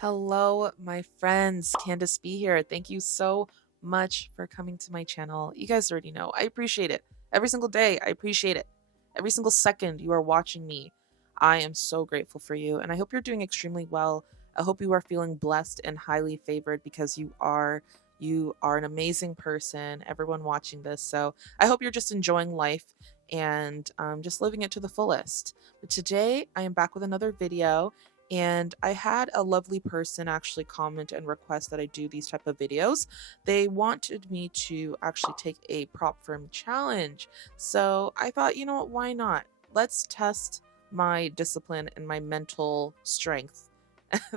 Hello, my friends. Candace B here. Thank you so much for coming to my channel. You guys already know. I appreciate it. Every single day, I appreciate it. Every single second you are watching me, I am so grateful for you. And I hope you're doing extremely well. I hope you are feeling blessed and highly favored because you are. You are an amazing person, everyone watching this. So I hope you're just enjoying life and just living it to the fullest. But today, I am back with another video, and I had a lovely person actually comment and request that I do these type of videos. They wanted me to actually take a prop firm challenge. So I thought, you know what, why not? Let's test my discipline and my mental strength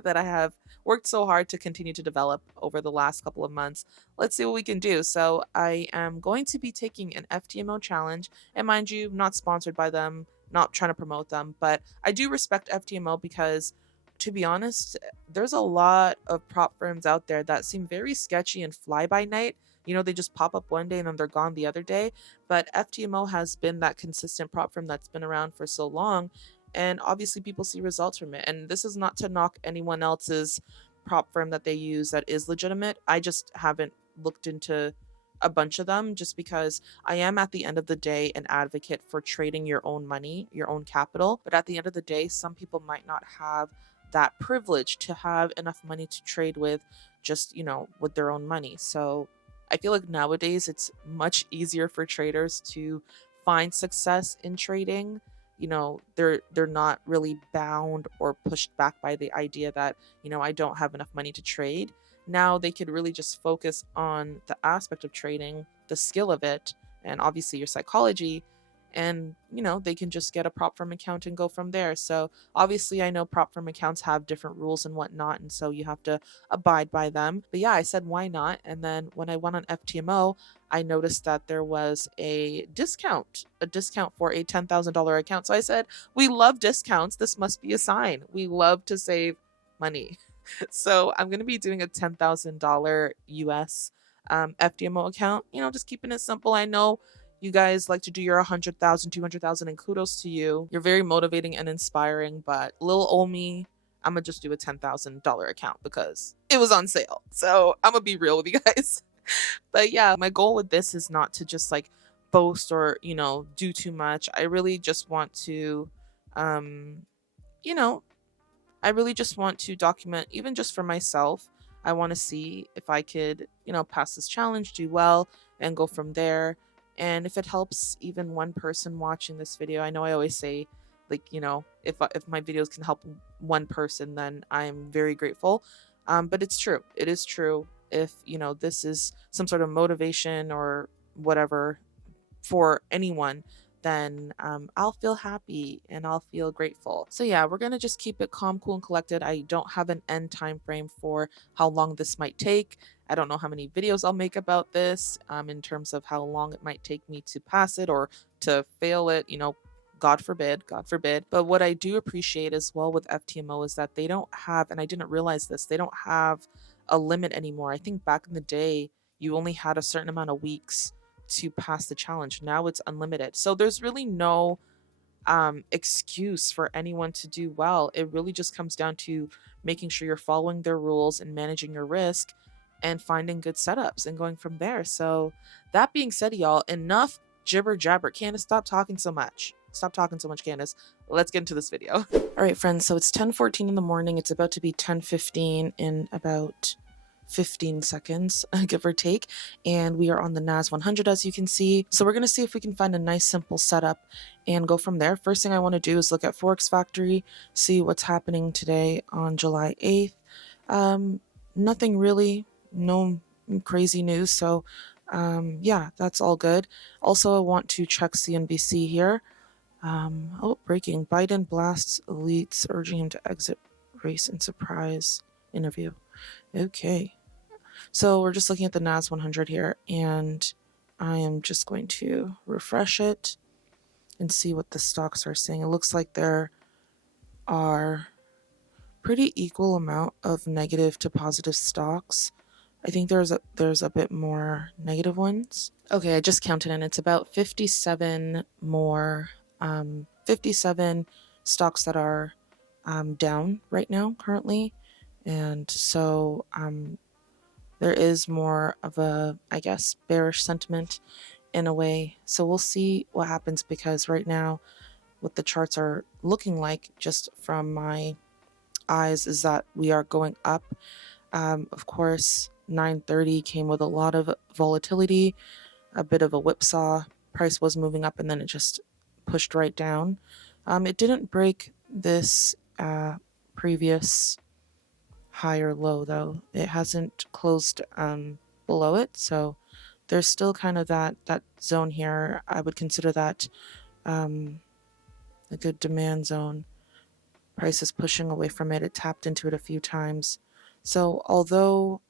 that I have worked so hard to continue to develop over the last couple of months. Let's see what we can do. So I am going to be taking an FTMO challenge, and mind you, not sponsored by them, not trying to promote them, but I do respect FTMO because, to be honest, there's a lot of prop firms out there that seem very sketchy and fly by night. You know, they just pop up one day and then they're gone the other day. But FTMO has been that consistent prop firm that's been around for so long. And obviously, people see results from it. And this is not to knock anyone else's prop firm that they use that is legitimate. I just haven't looked into a bunch of them just because I am, at the end of the day, an advocate for trading your own money, your own capital. But at the end of the day, some people might not have that privilege to have enough money to trade with, just, with their own money. So I feel like nowadays it's much easier for traders to find success in trading. They're not really bound or pushed back by the idea that, I don't have enough money to trade. Now they could really just focus on the aspect of trading, the skill of it, and obviously your psychology. And, they can just get a prop firm account and go from there. So obviously, I know prop firm accounts have different rules and whatnot, and so you have to abide by them. But yeah, I said, why not? And then when I went on FTMO, I noticed that there was a discount for a $10,000 account. So I said, we love discounts. This must be a sign. We love to save money. So I'm going to be doing a $10,000 US FTMO account, just keeping it simple. I know you guys like to do your 100,000, 200,000, and kudos to you. You're very motivating and inspiring, but little old me, I'm gonna just do a $10,000 account because it was on sale. So I'm gonna be real with you guys. But yeah, my goal with this is not to just like boast or, do too much. I really just want to, um, you know, I really just want to document, even just for myself. I want to see if I could, pass this challenge, do well, and go from there. And if it helps even one person watching this video, I know I always say, like, if my videos can help one person, then I'm very grateful. But it's true. It is true. If, this is some sort of motivation or whatever for anyone, then I'll feel happy and I'll feel grateful. So yeah, we're gonna just keep it calm, cool, and collected. I don't have an end time frame for how long this might take. I don't know how many videos I'll make about this in terms of how long it might take me to pass it or to fail it. God forbid, God forbid. But what I do appreciate as well with FTMO is that they don't have, and I didn't realize this, they don't have a limit anymore. I think back in the day, you only had a certain amount of weeks to pass the challenge. Now it's unlimited. So there's really no excuse for anyone to do well. It really just comes down to making sure you're following their rules and managing your risk and finding good setups and going from there. So that being said, y'all, enough jibber jabber. Candace, stop talking so much. Stop talking so much, Candace. Let's get into this video. All right, friends. So it's 10:14 in the morning. It's about to be 10:15 in about 15 seconds, give or take. And we are on the NAS 100, as you can see. So we're going to see if we can find a nice, simple setup and go from there. First thing I want to do is look at Forex Factory, see what's happening today on July 8th. Nothing really, no crazy news. So yeah, that's all good. Also, I want to check CNBC here. Breaking. Biden blasts elites, urging him to exit race and surprise interview. Okay. So we're just looking at the NAS 100 here, and I am just going to refresh it and see what the stocks are saying. It looks like there are pretty equal amount of negative to positive stocks. I think there's a bit more negative ones. Okay, I just counted, and it's about 57 more, 57 stocks that are down right now currently. And so there is more of a, I guess, bearish sentiment in a way. So we'll see what happens, because right now what the charts are looking like just from my eyes is that we are going up. Of course, 9:30 came with a lot of volatility, a bit of a whipsaw. Price was moving up and then it just pushed right down. It didn't break this previous high or low though. It hasn't closed below it, so there's still kind of that zone here. I would consider that a good demand zone. Price is pushing away from it. It tapped into it a few times. So although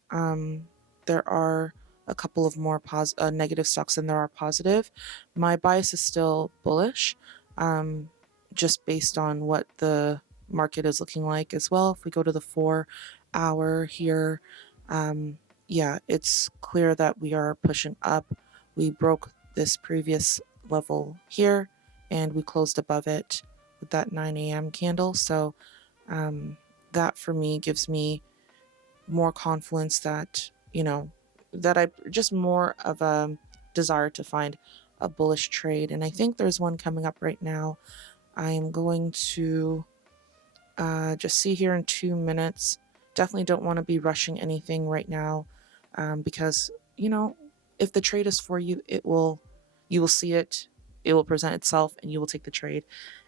there are a couple of more negative stocks than there are positive, my bias is still bullish, just based on what the market is looking like as well. If we go to the 4 hour here, yeah, it's clear that we are pushing up. We broke this previous level here and we closed above it with that 9 a.m. candle. So that for me gives me more confidence that, that I just more of a desire to find a bullish trade. And I think there's one coming up right now. I am going to just see here in 2 minutes. Definitely don't want to be rushing anything right now, because, if the trade is for you, you will see it, it will present itself, and you will take the trade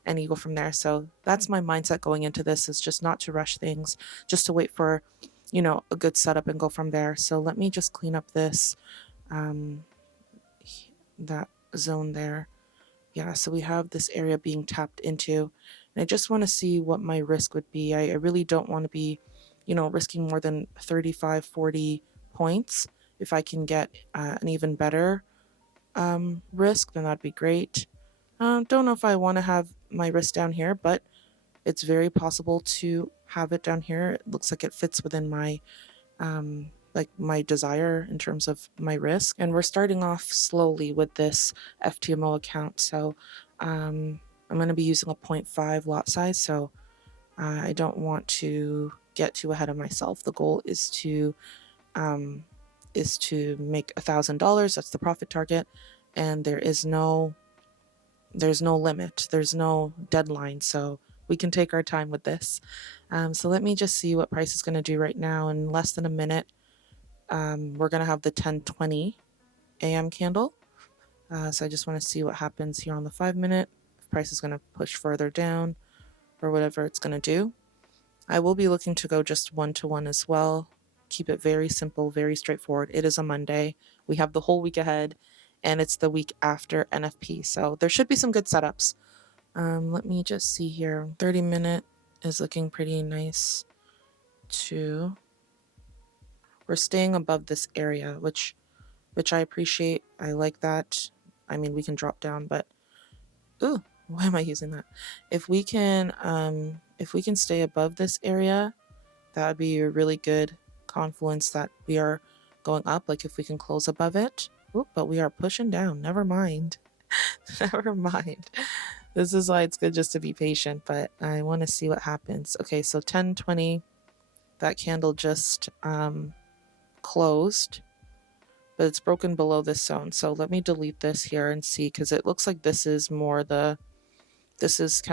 and you go from there. So that's my mindset going into this, is just not to rush things, just to wait for, a good setup and go from there. So let me just clean up this, that zone there. Yeah, so we have this area being tapped into, and I just want to see what my risk would be. I really don't want to be, risking more than 35, 40 points. If I can get an even better risk, then that'd be great. Don't know if I want to have my risk down here, but it's very possible to have it down here. It looks like it fits within my my desire in terms of my risk. And we're starting off slowly with this FTMO account. So I'm going to be using a 0.5 lot size. So I don't want to get too ahead of myself. The goal is to make $1,000. That's the profit target. And there's no limit. There's no deadline. So we can take our time with this. So let me just see what price is going to do right now. In less than a minute, we're going to have the 10:20 a.m. candle. So I just want to see what happens here on the 5-minute. If price is going to push further down or whatever it's going to do. I will be looking to go just 1-to-1 as well. Keep it very simple, very straightforward. It is a Monday. We have the whole week ahead, and it's the week after NFP. So there should be some good setups. Let me just see here. 30-minute is looking pretty nice too. We're staying above this area, which I appreciate. I like that. I mean, we can drop down, but ooh, why am I using that? If we can stay above this area, that would be a really good confluence that we are going up. Like if we can close above it. Oop, but we are pushing down. Never mind. Never mind. This is why it's good just to be patient, but I want to see what happens. Okay, so 10:20, that candle just closed, but it's broken below this zone. So let me delete this here and see, because it looks like this is kind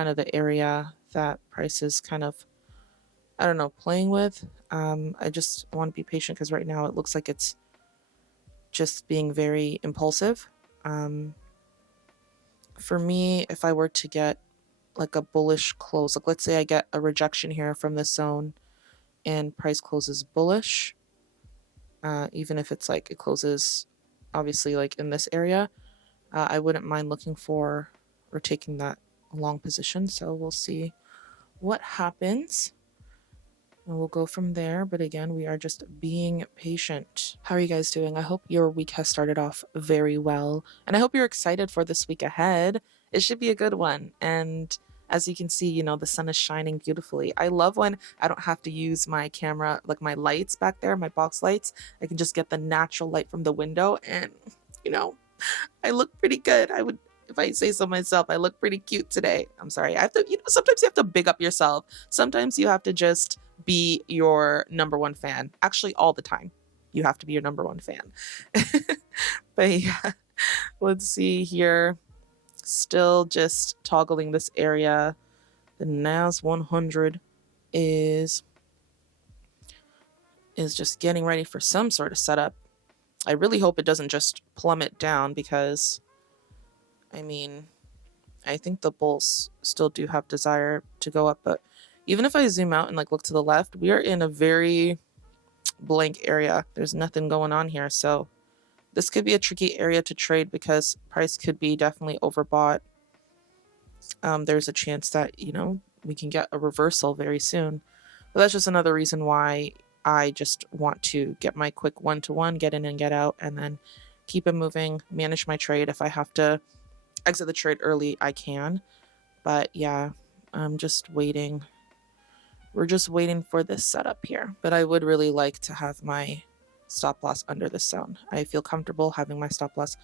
of the area that price is kind of, I don't know, playing with. I just want to be patient because right now it looks like it's just being very impulsive. For me, if I were to get like a bullish close, like let's say I get a rejection here from this zone and price closes bullish, even if it's like it closes obviously like in this area, I wouldn't mind looking for or taking that long position. So we'll see what happens and we'll go from there. But again, we are just being patient. How are you guys doing? I hope your week has started off very well, and I hope you're excited for this week ahead. It should be a good one. And as you can see, the sun is shining beautifully. I love when I don't have to use my camera, like my lights back there, my box lights. I can just get the natural light from the window and, I look pretty good. If I say so myself, I look pretty cute today. I'm sorry. I have to, sometimes you have to big up yourself. Sometimes you have to just be your number one fan. Actually, all the time, you have to be your number one fan. But yeah, let's see here. Still just toggling this area. The NAS 100 is just getting ready for some sort of setup. I really hope it doesn't just plummet down because, I mean, I think the bulls still do have desire to go up. But even if I zoom out and like look to the left, we are in a very blank area. There's nothing going on here. So this could be a tricky area to trade because price could be definitely overbought. There's a chance that, we can get a reversal very soon. But that's just another reason why I just want to get my quick one-to-one, get in and get out, and then keep it moving, manage my trade. If I have to exit the trade early, I can. But yeah, I'm just waiting. We're just waiting for this setup here. But I would really like to have my stop loss under this zone. I feel comfortable having my stop loss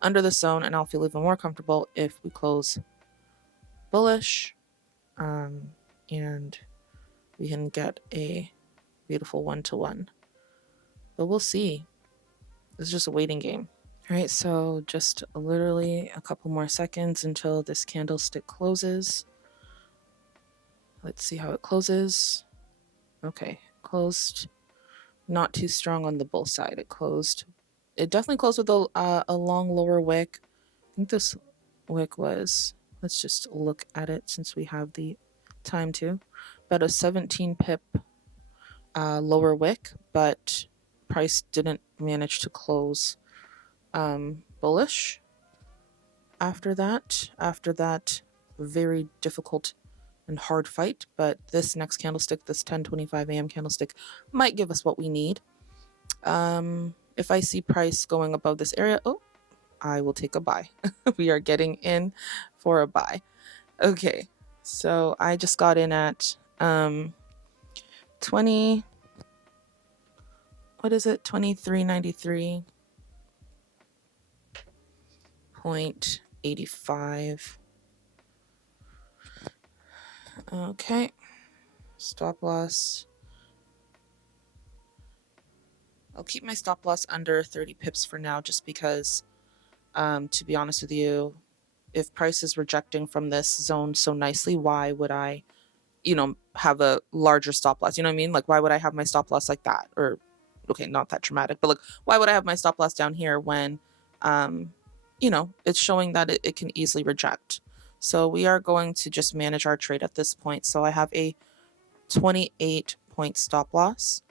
under this zone, and I'll feel even more comfortable if we close bullish, and we can get a beautiful one-to-one. But we'll see. It's just a waiting game. All right, so just literally a couple more seconds until this candlestick closes. Let's see how it closes. Okay, closed. Not too strong on the bull side. It definitely closed with a long lower wick. I think this wick was, let's just look at it since we have the time to, about a 17 pip lower wick, but price didn't manage to close bullish after that very difficult and hard fight. But this next candlestick, this 10:25 a.m. candlestick, might give us what we need. If I see price going above this area, I will take a buy. We are getting in for a buy. Okay, so I just got in at 2393.85. Okay, stop loss. I'll keep my stop loss under 30 pips for now, just because, to be honest with you, if price is rejecting from this zone so nicely, why would I, have a larger stop loss? You know what I mean? Like, why would I have my stop loss like that? Or, okay, not that dramatic, but like, why would I have my stop loss down here when, it's showing that it can easily reject? So we are going to just manage our trade at this point. So I have a 28-point stop loss.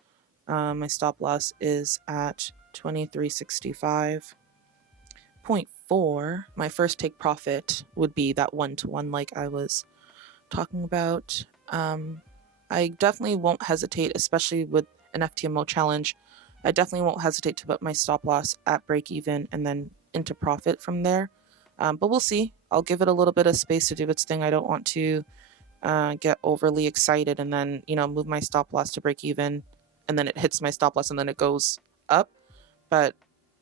My stop loss is at 2365.4. My first take profit would be that one-to-one like I was talking about. I definitely won't hesitate, especially with an FTMO challenge. I definitely won't hesitate to put my stop loss at break even and then into profit from there. But we'll see. I'll give it a little bit of space to do its thing. I don't want to get overly excited and then, move my stop loss to break even, and then it hits my stop loss and then it goes up. But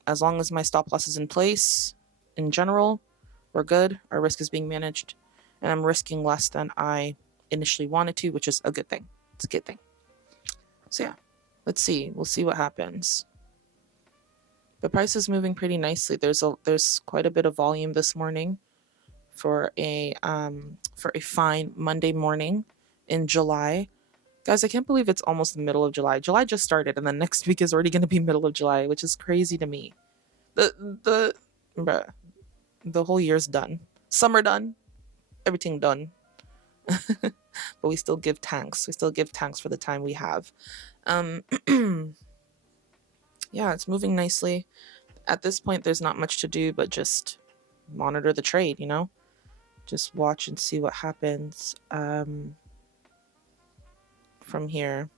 as long as my stop loss is in place, in general, we're good. Our risk is being managed, and I'm risking less than I initially wanted to, which is a good thing. It's a good thing. So yeah, let's see. We'll see what happens. The price is moving pretty nicely. There's quite a bit of volume this morning for a fine Monday morning in July. Guys, I can't believe it's almost the middle of July. July just started, and then next week is already going to be middle of July, which is crazy to me. The whole year's done. Summer done. Everything done. But we still give thanks. We still give thanks for the time we have. Yeah, it's moving nicely. At this point, there's not much to do but just monitor the trade, Just watch and see what happens from here.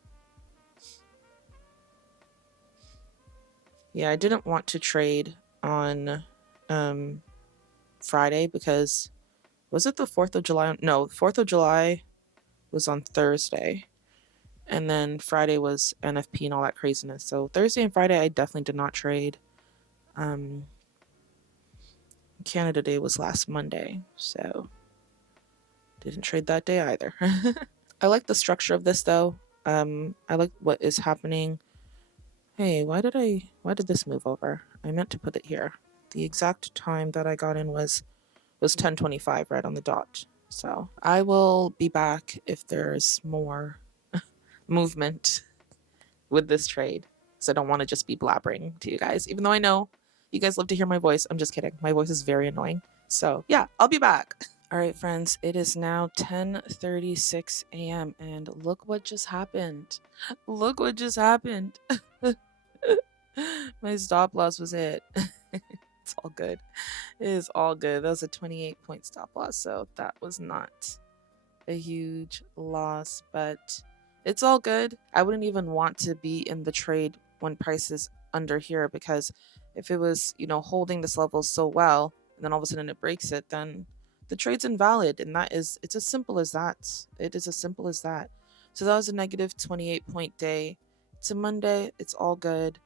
Yeah, I didn't want to trade on Friday because, was it the 4th of July? No, the 4th of July was on Thursday. And then Friday was NFP and all that craziness. So Thursday and Friday, I definitely did not trade. Canada Day was last Monday, so didn't trade that day either. I like the structure of this though. I like what is happening. Hey, why did this move over? I meant to put it here. The exact time that I got in was 10:25 right on the dot. So I will be back if there's more movement with this trade. Because I don't want to just be blabbering to you guys. Even though I know you guys love to hear my voice. I'm just kidding. My voice is very annoying. So yeah, I'll be back. All right, friends, it is now 10:36 a.m. and look what just happened. Look what just happened. My stop loss was hit. It's all good. It is all good. That was a 28-point stop loss, so that was not a huge loss, but it's all good. I wouldn't even want to be in the trade when price is under here, because if it was, holding this level so well, and then all of a sudden it breaks it, then the trade's invalid, and it's as simple as that. It is as simple as that. So that was a negative 28-point day. It's a Monday. It's all good.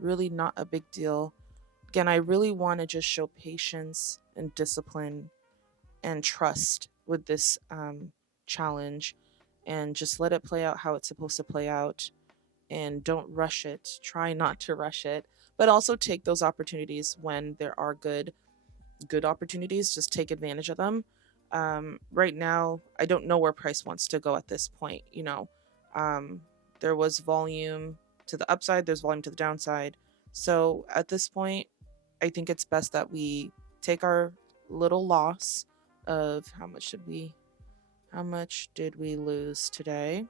Really not a big deal. Again, I really want to just show patience and discipline and trust with this challenge, and just let it play out how it's supposed to play out, and don't rush it. Try not to rush it, but also take those opportunities when there are good opportunities. Just take advantage of them. Right now, I don't know where price wants to go at this point. There was volume to the upside, there's volume to the downside. So at this point, I think it's best that we take our little loss of how much did we lose today?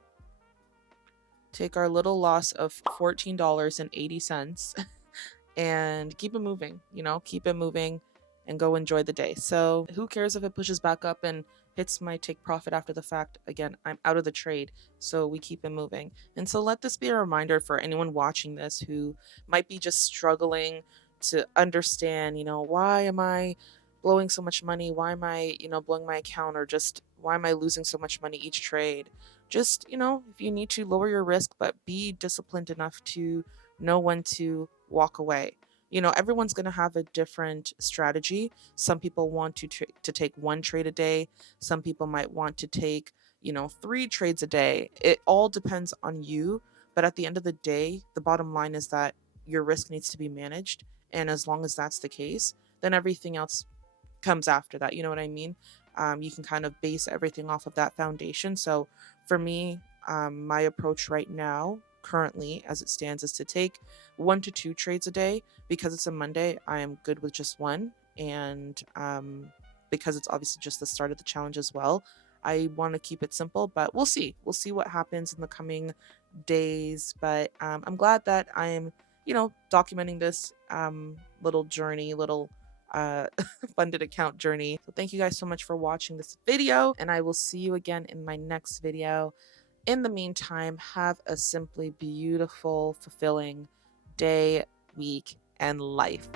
Take our little loss of $14.80 and keep it moving, keep it moving and go enjoy the day. So who cares if it pushes back up and hits my take profit after the fact? Again, I'm out of the trade, so we keep it moving. And so let this be a reminder for anyone watching this who might be just struggling to understand, why am I blowing so much money? Why am I, blowing my account? Or just why am I losing so much money each trade? Just, if you need to, lower your risk, but be disciplined enough to know when to walk away. Everyone's going to have a different strategy. Some people want to take one trade a day. Some people might want to take, 3 trades a day. It all depends on you. But at the end of the day, the bottom line is that your risk needs to be managed. And as long as that's the case, then everything else comes after that. You know what I mean? You can kind of base everything off of that foundation. So for me, my approach right now, currently as it stands, is to take 1 to 2 trades a day. Because it's a Monday, I am good with just one. And because it's obviously just the start of the challenge as well, I want to keep it simple, but we'll see. We'll see what happens in the coming days. But I'm glad that I'm, documenting this little journey, little funded account journey. So thank you guys so much for watching this video, and I will see you again in my next video. In the meantime, have a simply beautiful, fulfilling day, week, and life.